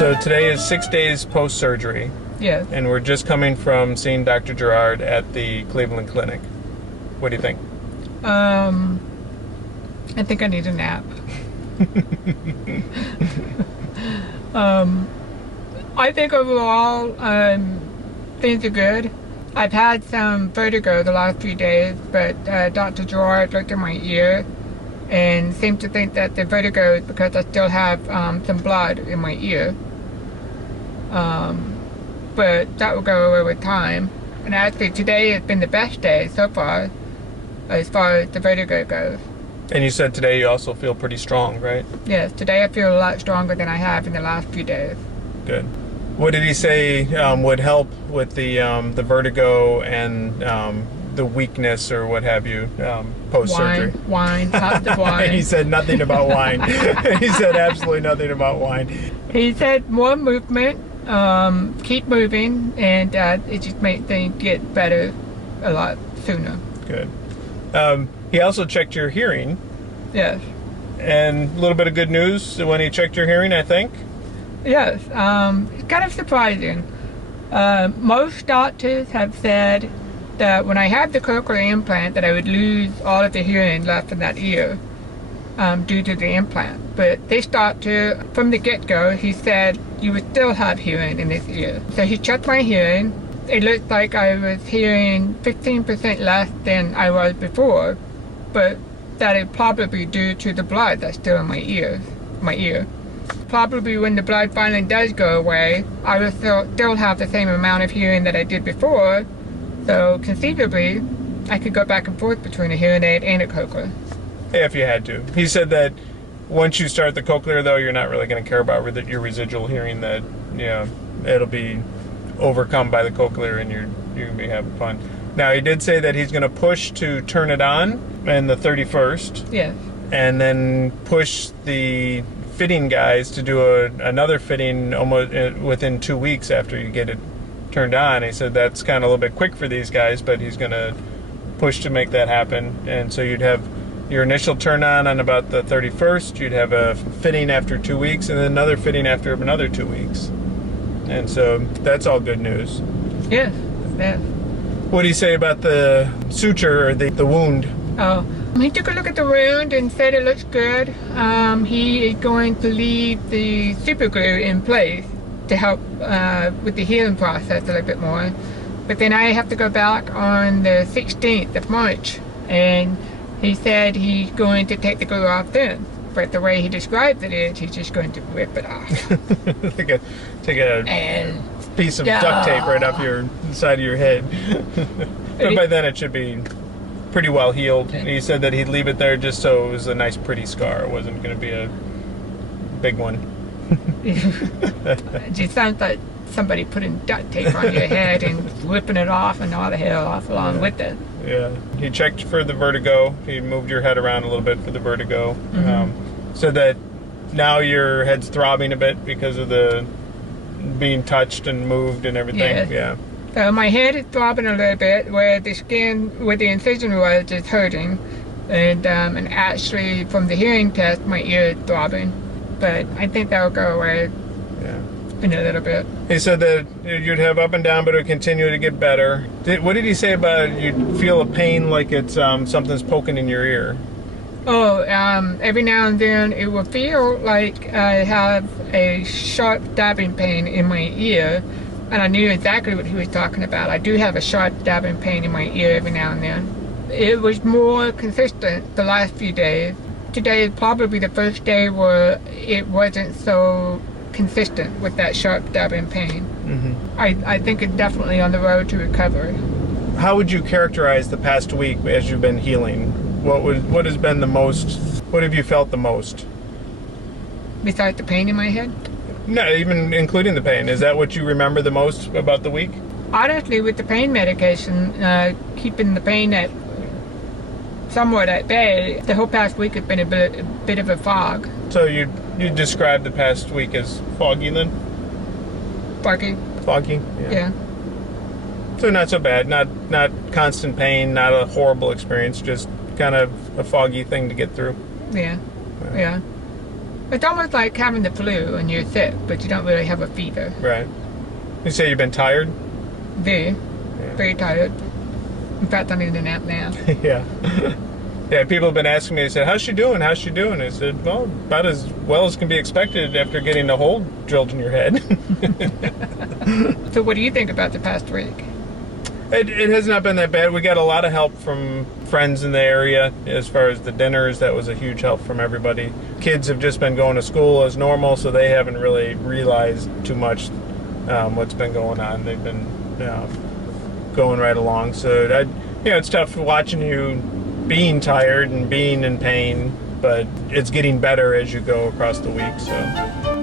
So today is 6 days post-surgery. Yes. And we're just coming from seeing Dr. Gerard at the Cleveland Clinic. What do you think? I think I need a nap. I think overall, things are good. I've had some vertigo the last few days, but Dr. Gerard looked at my ear and seemed to think that the vertigo is because I still have some blood in my ear. But that will go away with time. And actually today has been the best day so far as the vertigo goes. And you said today you also feel pretty strong, right? Yes, today I feel a lot stronger than I have in the last few days. Good. What did he say would help with the vertigo and the weakness or what have you post-surgery? Wine, lots of wine. He said nothing about wine. He said absolutely nothing about wine. He said more movement, keep moving, and it just makes things get better a lot sooner. Good. He also checked your hearing. Yes. And a little bit of good news when he checked your hearing, I think. Yes. It's kind of surprising. Most doctors have said that when I had the cochlear implant that I would lose all of the hearing left in that ear due to the implant. But this doctor, from the get-go, he said you would still have hearing in this ear. So he checked my hearing. It looked like I was hearing 15% less than I was before, but that is probably due to the blood that's still in my ear. Probably when the blood finally does go away, I will still have the same amount of hearing that I did before, so conceivably, I could go back and forth between a hearing aid and a cochlear. If you had to. He said that once you start the cochlear, though, you're not really going to care about your residual hearing, that, it'll be overcome by the cochlear and you're going to be having fun. Now, he did say that he's going to push to turn it on in the 31st. Yes. And then push the fitting guys to do another fitting almost within 2 weeks after you get it turned on. He said that's kind of a little bit quick for these guys, but he's going to push to make that happen. And so you'd have your initial turn on about the 31st. You'd have a fitting after 2 weeks, and then another fitting after another 2 weeks. And so that's all good news. Yes. Yes. What do you say about the suture or the wound? Oh, he took a look at the wound and said it looks good. He is going to leave the super glue in place to help with the healing process a little bit more. But then I have to go back on the 16th of March, and he said he's going to take the glue off then. But the way he described it is he's just going to rip it off. take a piece of duct tape right off your side of your head. But by then it should be pretty well healed. And he said that he'd leave it there just so it was a nice pretty scar. It wasn't going to be a big one. It just sounds like somebody putting duct tape on your head and ripping it off and all the hair off along with it. Yeah. He checked for the vertigo. He moved your head around a little bit for the vertigo. So that now your head's throbbing a bit because of the being touched and moved and everything. Yes. Yeah. So my head is throbbing a little bit where the skin, where the incision was, is hurting. And actually from the hearing test, my ear is throbbing. But I think that'll go away in a little bit. He said that you'd have up and down, but it would continue to get better. What did he say about you'd feel a pain like it's something's poking in your ear? Oh, every now and then it will feel like I have a sharp stabbing pain in my ear, and I knew exactly what he was talking about. I do have a sharp stabbing pain in my ear every now and then. It was more consistent the last few days. Today is probably the first day where it wasn't so consistent with that sharp stabbing pain. I think it's definitely on the road to recovery. How would you characterize the past week as you've been healing? What has been the most? What have you felt the most? Besides the pain in my head? No, even including the pain. Is that what you remember the most about the week? Honestly, with the pain medication, keeping the pain somewhat at bay, the whole past week has been a bit of a fog. So you describe the past week as foggy then? Foggy. Foggy? Yeah. So not so bad. Not constant pain, not a horrible experience, just kind of a foggy thing to get through. Yeah. It's almost like having the flu and you're sick, but you don't really have a fever. Right. You say you've been tired? Very, very tired. In fact, I need a nap now. Yeah. Yeah, people have been asking me, they said, how's she doing? How's she doing? I said, well, about as well as can be expected after getting a hole drilled in your head. So what do you think about the past week? It has not been that bad. We got a lot of help from friends in the area as far as the dinners. That was a huge help from everybody. Kids have just been going to school as normal, so they haven't really realized too much what's been going on. They've been going right along. So, it's tough watching you being tired and being in pain, but it's getting better as you go across the week. So.